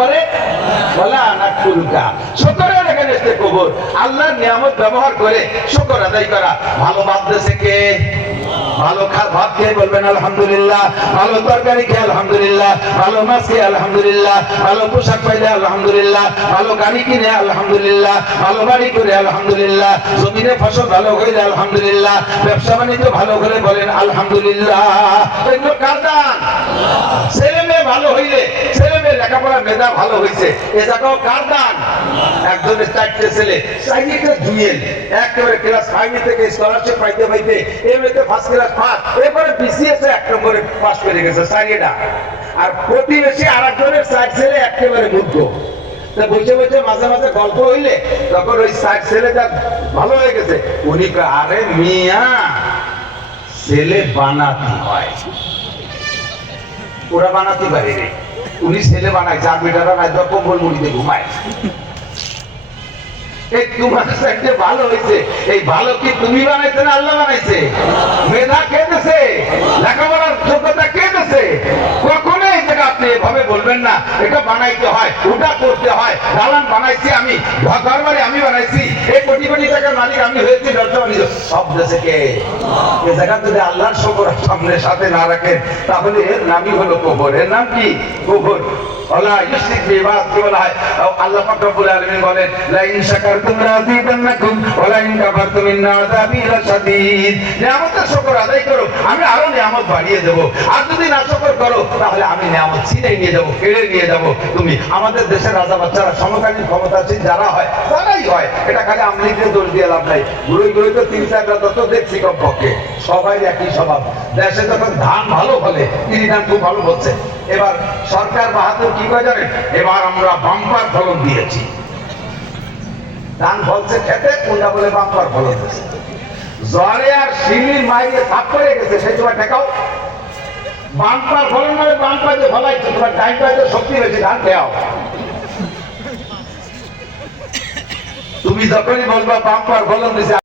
করে ওয়ালা নাকুলকা শুকরের এখানে এসে কবর আল্লাহর নিয়ামত ব্যবহার করে শুকর আদায় করা। ভালো ভাত দিয়েছে কে? ভালো ভাত খেয়ে বলবেন আলহামদুলিল্লাহ, ভালো তরকারি খেয়ে আলহামদুলিল্লাহ, ভালো মাছ খেয়ে আলহামদুলিল্লাহ, ভালো পোশাক পাইলে আলহামদুলিল্লাহ, ভালো গাড়ি কিনে আলহামদুলিল্লাহ, ভালো বাড়ি করে আলহামদুলিল্লাহ, জমিনে ফসল ভালো হইলে আলহামদুলিল্লাহ, ব্যবসা বাণিজ্য ভালো করে বলেন আলহামদুলিল্লাহ। এগুলো কার দান? ছেলে মেয়ে ভালো হইলে, ছেলে মেয়ে লেখাপড়া মেধা ভালো হয়েছে, এ জায়গাও কার দান? একজনের 4টে ছেলে, 4টে জুয়েল, একেবারে ক্লাস 5 থেকে স্কলারশিপ পাইতে পাইতে এমএতে ফার্স্ট ক্লাস পাস, এরপরে বিসিএস 1 নম্বরে পাস করে গেছে 4টা। আর প্রতিবেশী আরেকজনের 4 ছেলে একেবারে মূর্খ। তা বসে বসে মাঝে মাঝে গল্প হইলে তখন ওই 4 ছেলেটা ভালো হয়ে গেছে, উনি আরে মিয়া ছেলে বানাতে হয়, ওরা বানাতে পারে রে, উনি ছেলে বানায়, 4 বেটারা নাই তো কম্বল মুড়িতে ঘুমায়। এই তোমার সাথে ভালো হয়েছে, এই ভালো কি তুমি বানাইছে না আল্লাহ বানাইছে? মেধা কে দিয়েছে? লেখাপড়ার যোগ্যতা কে দিয়েছে? কখনো এই জায়গা আপনি এভাবে বলবেন না এটা বানাইতে হয়, ওটা করতে হয়। দালান বানাইছি আমি, ঘর বাড়ি আমি বানাইছি, এই কোটি কোটি টাকার মালিক আমি হয়েছি, ব্যবসা বাণিজ্য সব দেশে কে? এই জায়গা যদি আল্লাহর শুকর সামনে সাথে না রাখেন তাহলে এর নামই হলো কবর। এর নাম কি? কবর। আল্লাহ ইউসিক বিবাদ কি বলা হয়? আল্লাহ পাক রব্বুল আলামিন বলেন লা ইন শাকারতুম লাযিদান্নাকুম ওয়া লা ইন কাফারতুম ইন্না আযাবি লাশাদীদ। নিয়ামতের শুকর আদায় করো, আমি আরো নিয়ামত বাড়িয়ে দেব। আর যদি না শুকর করো তাহলে আমি নিয়ামত ছিনিয়ে নিয়ে যাব, কেড়ে নিয়ে যাব। তুমি আমাদের দেশের রাজা বাচ্চারা সমকালীন ক্ষমতাসীন যারা হয় তারাই হয়, এটা খালি আমলিকে দোষ দিয়ে লাভ নাই। গুলোই গুলোই তো 3-4টা তত দেখছি কমপক্ষে, সবাই একই স্বভাব। দেশে যখন ধান ভালো ফলে তিনি ধান খুব ভালো বলছে। এবার সরকার বাহাদুর কি করে জানেন? এবার আমরা বাম্পার ফলন দিয়েছি। ধান ফলছে খেতে, কোনটা বলে বাম্পার ফলন দিয়েছে। জ্বরে আর শিলির মাইরে সাপ করে গেছে, সেই সময় ঠেকাও। বাম্পার ফলন মানে বাম্পার যে ফলাইছে, তোমার টাইম পাইতে শক্তি বেশি, ধান খেয়াও। তুমি যখনই বলবা বাম্পার ফলন দিছে